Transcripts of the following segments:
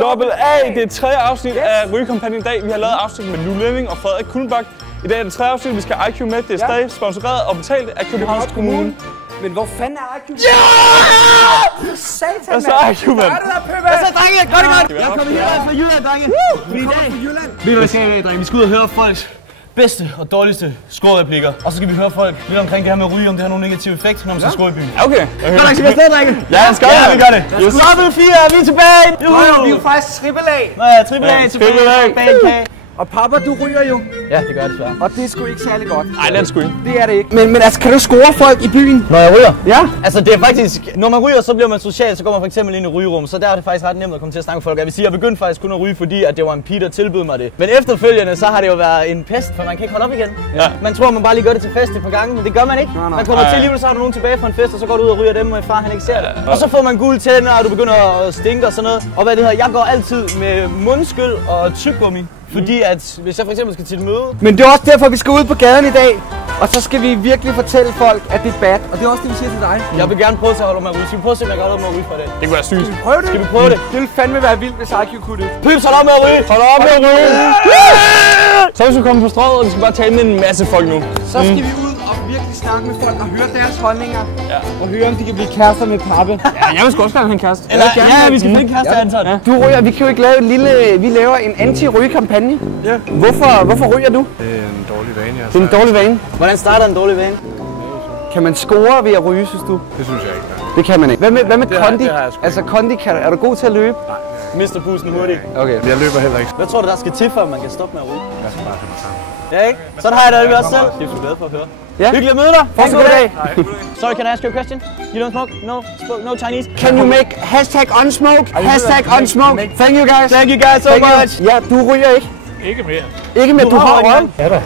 Double A! Det er tredje afsnit af Rygekompagniet i dag. Vi har lavet afsnit med Lou Lemming og Frederik Kuhlbach. I dag er det tredje afsnit, vi skal have IQ med. Det er stadig sponsoreret og betalt af Københavns Kommune. Men hvor fanden er IQ? Ja! Satan, mand! Så er IQ, mand! Hvad er det der, Pøbe? Hvad så, drenge? Gør det godt! Jeg er kommet her fra Jylland, drenge! Vi kommer fra Jylland! Ved du, hvad vi skal i dag, drenge? Vi skal ud og høre folks bedste og dårligste scorereplikker. Og så skal vi høre folk lidt omkring det her med at ryge, om det har nogen negativ effekt, når man skal score i byen. Okay. Godt, skal vi afsted, drenge? Ja, skal vi gør det. Double 4, vi er tilbage! Vi er jo faktisk triple A. Nå ja, triple A tilbage. Og papa, du ryger jo. Ja, det gør det desværre. Og det er sgu ikke særlig godt. Nej, det er sgu ikke. Det er det ikke. Men altså, kan du score folk i byen? Når jeg ryger? Ja. Altså, det er faktisk... Når man ryger, så bliver man social, så går man for eksempel ind i rygerum. Så der er det faktisk ret nemt at komme til at snakke med folk. Jeg vil sige, jeg begyndte faktisk kun at ryge, fordi at det var en pige, der tilbød mig det. Men efterfølgende, så har det jo været en pest, for man kan ikke holde op igen. Ja. Man tror, man bare lige gør det til fest et par gange, men det gør man ikke. Man kommer til alligevel, så har du nogen tilbage fra en fest, og så går du ud og ryger dem, og far han ikke ser det. Og så får man gule tænder, og du begynder at stinke og sådan noget. Og hvad det hedder, jeg går altid med mundskyld og tyggegummi. Fordi at, hvis jeg for eksempel skal til et møde... Men det er også derfor, vi skal ud på gaden i dag. Og så skal vi virkelig fortælle folk, at det er bad. Og det er også det, vi siger til dig. Jeg vil gerne prøve at holde op med at ryge. Skal vi prøve at se, om jeg kan holde op med at ryge for det? Det kunne være sygt. Skal vi prøve det? Skal vi prøve det? Det ville fandme være vildt, hvis IQ kunne det. Pyps, hold op med at ryge! Hold op med at ryge! Så hvis vi kommer på strøget, og vi skal bare tale med en masse folk nu. Så skal vi ud og virkelig snakke med folk og høre deres holdninger. Ja. Og høre, om de kan blive kærester med pappe. Ja, jeg vil sgu også gerne have en kæreste. Eller, ja, vi skal finde en kæreste, Anton. Ja. Du ryger, vi kan jo ikke lave en lille... Vi laver en anti-ryge-kampagne. Ja. Hvorfor ryger du? Det er en dårlig vane, jeg Det er en dårlig vane. Hvordan starter en dårlig vane? Kan man score ved at ryge, synes du? Det synes jeg ikke. Det kan man ikke. Hvad med kondi? det har jeg sgu Altså kondi, er du god til at løbe? Mister pusten hurtigt. Okay. Jeg løber heller ikke. Hvad tror du, der skal til, før man kan stoppe med at ryge? Jeg skal bare tage mig sammen. Ja, ikke? Sådan har jeg det alligevel også selv. Det er sgu glad for at høre. Ja. Hyggeligt at møde dig. Fortsæt god dag. Sorry, can I ask you a question? You don't smoke? No Chinese? Can you make #unsmoke? #unsmoke. Thank you guys. Thank you guys so much. Ja, du ryger ikke. Ikke mere. Ikke mere, du har røget. Ja da.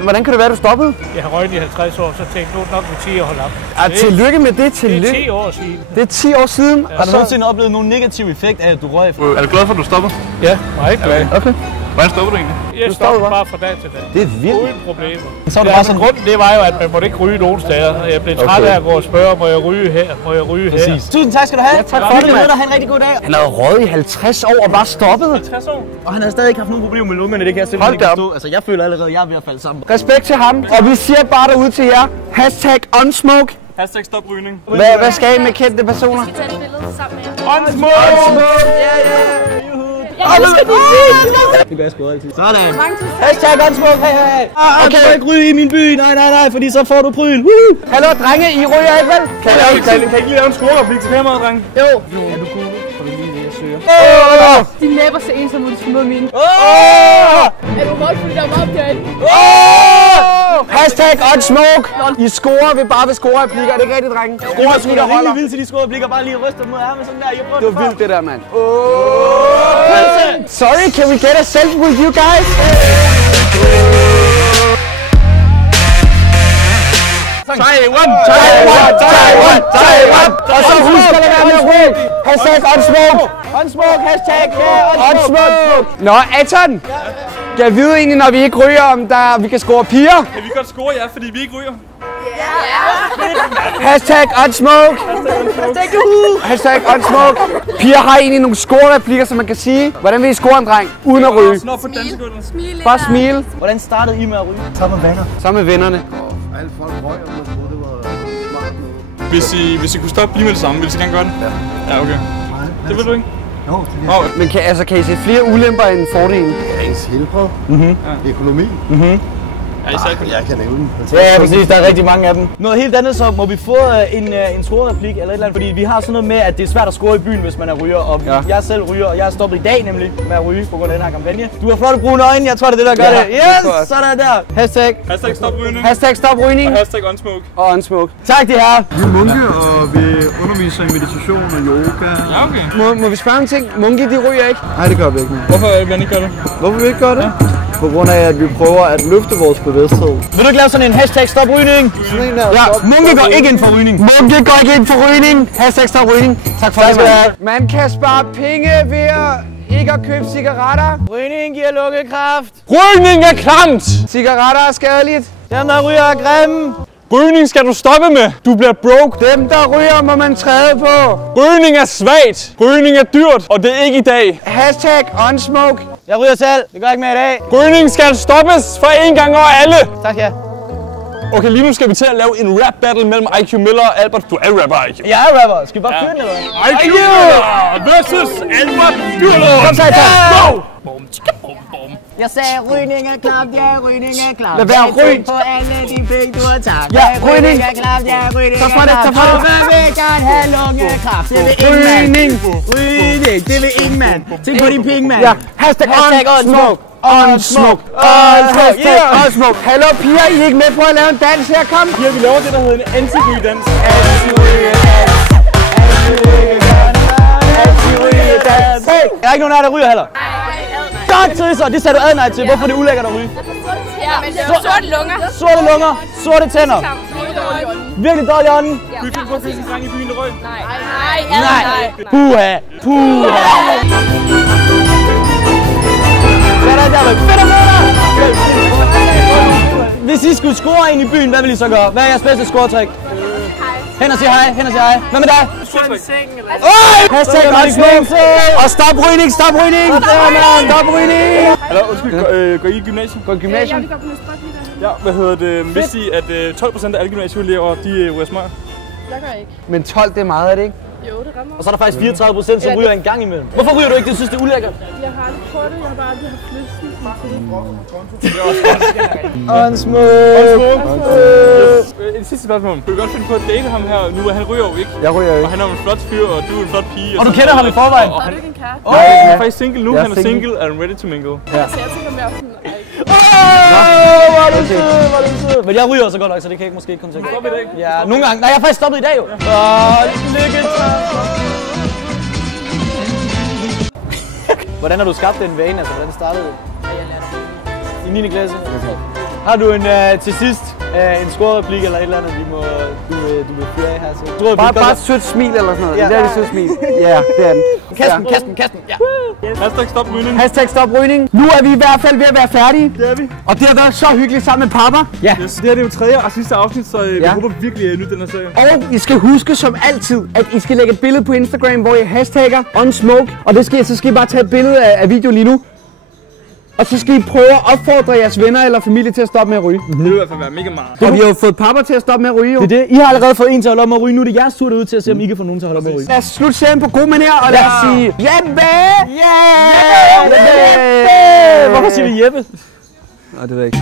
Hvordan kan det være, du stoppede? Jeg har røget i 50 år, så tænkte nu nok med 10 år holde op. Tillykke med det, Det er tillykke. 10 år siden. Det er 10 år siden. Har du nogensinde oplevet nogen negativ effekt af, at du røg? Er du glad for, at du stopper? Ja, meget glad. Okay. Hvordan stopper du egentlig? Jeg stopper bare fra dag til dag. Det er vildt. Uden problemer. Så var det Ja, bare sådan... grunden det var jo, at man måtte ikke ryge nogen steder. Jeg blev træt af at gå og spørge, må jeg ryge her? Må jeg ryge her? Præcis. Tusind tak skal du have. Ja, tak for det, mand. Ha' en rigtig god dag. Han havde røget i 50 år og bare stoppet. 50 år. Og han har stadig ikke haft nogen problemer med lungerne, det kan jeg simpelthen ikke forstå. Altså, jeg føler allerede, at jeg er ved at falde sammen. Respekt til ham. Og vi siger bare derude til jer. #unsmoke. Hashtag stop rygning. Hvad skal I med kendte personer? Vi tager et billede sammen med Unsmoke! Jeg elsker din bil! Det gør jeg sgu altid. Sådan. Mange tusind. Hashtag unsmoke, hey. Okay. Du må ikke ryge i min by. Nej, fordi så får du pryen. Hallo drenge, I ryger ikke vel? Kan I ikke lige lave en scorereplik til kameraet, drenge? Jo. Din læber ser ensom ud, du skal møde mine. Er du målfuld der op derinde? #unsmoke. I scorer ved bare ved scorereplikker. Er det ikke rigtigt, drenge? Scorereplikker holder. Rigtig vildt til de scorereplikker, bare lige ryster mod ærmet sådan der. Det var vildt det der, mand. Sorry, can we get a selfie with you guys? Taiwan! Og så husk at lade være med at ryge. #unsmoke. Unsmoke, hashtag Unsmoke. Nå, Anton. Kan jeg vide egentlig, når vi ikke ryger, om vi kan score piger? Kan vi godt score jer, fordi vi ikke ryger? #unsmoke. #unsmoke. Piger har egentlig nogle scorereplikker, som man kan sige. Hvordan vil I score en dreng, uden at ryge? Snor på dansegulvet. Smil. Bare smile. Hvordan startede I med at ryge? Sammen med vennerne. Alle folk røg, og jeg troede, det var smart noget. Hvis I kunne stoppe lige med det samme, ville I så gerne gøre det? Ja, okay. Det vil du ikke? Jo, Men kan I se flere ulemper end fordele? ens helbred, økonomi. Jeg kan nævne den. Ja, præcis. Der er rigtig mange af dem. Noget helt andet, så må vi få en scorereplik eller et eller andet. Fordi vi har sådan noget med, at det er svært at score i byen, hvis man er ryger. Og jeg selv ryger, og jeg er stoppet i dag nemlig med at ryge på grund af den her kampagne. Du har flotte brune øjne, jeg tror det er det, der gør det. Yes! Sådan der. Hashtag stop rygning. #stop rygning. Og #unsmoke. Og unsmoke. Tak, det her. Vi er munke, og vi underviser i meditation og yoga. Ja, okay. Må vi spørge om ting? Munke, de ryger ikke. Nej, det gør vi ikke. Hvorfor vil han ikke gøre det? Hvorfor vi ikke gør det? På grund af, at vi prøver at løfte vores bevidsthed. Vil du ikke lave sådan en hashtag stop rygning? Sådan en der. Ja, Munke går ikke ind for rygning. Munke går ikke ind for rygning. #stop rygning. Tak for det, man kan spare penge ved at ikke at købe cigaretter. Rygning giver lungekræft. Rygning er klamt! Cigaretter er skadeligt. Dem, der ryger er grimme. Rygning skal du stoppe med. Du bliver broke. Dem, der ryger, må man træde på. Rygning er svagt. Rygning er dyrt, og det er ikke i dag. Hashtag unsmoke. Jeg ryger selv. Det gør jeg ikke med i dag. Rygning skal stoppes for en gang over alle. Tak, ja. Okay, lige nu skal vi til at lave en rap battle mellem IQ Miller og Albert. Du er rapper, IQ. Jeg er rapper. Skal vi bare fyre den, eller hvad? IQ Miller versus Albert Dyrlund. Kom så, Go! Jeg sagde, rygning er klart, ja, rygning er klart. Lad være at ryge. På alle de penge, du har taget. Ja, rygning. er klart, ja, rygning Så for det, så for det. Hvad vil gerne have lungekraft? Det vil ingen mand. Rygning. Rygning, det vil ingen mand. Tænk på de penge, mand. Ja, hashtag unsmoke. Unsmoke. Hashtag unsmoke. Hallo piger, I er ikke med på at lave en dans her? Kom. Piger, vi laver det, der hedder en anti-rygdans. Der er ikke nogen af jer, der ryger heller. Godt, Trisser. Det sagde du ad nej til. Hvorfor er det ulækkert at ryge? Ja, men det er sorte lunger. Sorte lunger, sorte tænder. Virkelig dårlig i ånden. Kunne I finde på at finde en dreng i byen, der røg? Nej. Puha. Puha. Sådan der, fedt med dig. Hvis I skulle score ind i byen, hvad vil I så gøre? Hvad er jeres bedste scoretrik? Hen og sig hej, hen og sig hej. Hvad med dig? Hashtag unsmoke. Og stop rygning, stop rygning. Stop rygning. Eller undskyld, går I i gymnasium? Gå i gymnasium. Vi går på noget spot lige der. Ja, hvad hedder det? Vidste I, at 12% af alle gymnasieelever, de ryger smøger? Jeg gør ikke. Men 12, det er meget, er det ikke? Jo, det rammer. Og så er der faktisk 34%, som ryger en gang imellem. Hvorfor ryger du ikke? Du synes, det er ulækkert? Jeg har aldrig prøvet det. Jeg har bare aldrig haft lysten til det. Unsmoke. Et sidste spørgsmål. Kan du godt finde på at date ham her nu, han ryger jo ikke? Jeg ryger Og ikke. han er jo en flot fyr, og du er en flot pige. Og du kender ham i forvejen? Har du ikke en kæreste? Han er faktisk single nu, Jeg er han er single. single and ready to mingle. Så jeg tænker mere sådan, Hvor er du sød, hvor er du sød. Men jeg ryger så godt nok, så det kan jeg måske ikke komme til. Stop i dag. Ja, nogle gange. Nej, jeg har faktisk stoppet i dag jo. Lykke til. Hvordan har du skabt den vane? Altså, hvordan startede det? I 9. klasse? Har du en til sidst en scorereplik eller et eller andet, du vil fyre af her? Så tror jeg, Bare et sødt smil eller sådan noget. Ja. Det er det sødt smil. Ja, det er den. Kast den. Ja. Hashtag stop rygning. Hashtag stop rygning. Nu er vi i hvert fald ved at være færdige. Det er vi. Og det har været så hyggeligt sammen med Papa. Ja. Yes. Det her det er jo tredje og sidste afsnit, så vi Ja. håber virkelig, at I nyder den her serie. Og I skal huske som altid, at I skal lægge et billede på Instagram, hvor I hashtagger unsmoke. Og det skal, så skal I bare tage et billede af videoen lige nu. Og så skal I prøve at opfordre jeres venner eller familie til at stoppe med at ryge. Det vil i hvert fald være mega meget. Og vi har jo fået Papa til at stoppe med at ryge. Jo. Det er det. I har allerede fået en til at holde op med at ryge. Nu er det jeres tur derude til at se, om I kan få nogen til at holde op med at ryge. Lad os slutte serien på god manér, og lad os sige Jeppe! Hvorfor siger vi Jeppe? Nej, det ved jeg ikke.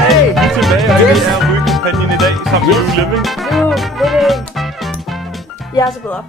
Hey! Vi er tilbage, og vi er rygekampagnen i dag sammen med New Living. Jeg er så bedre.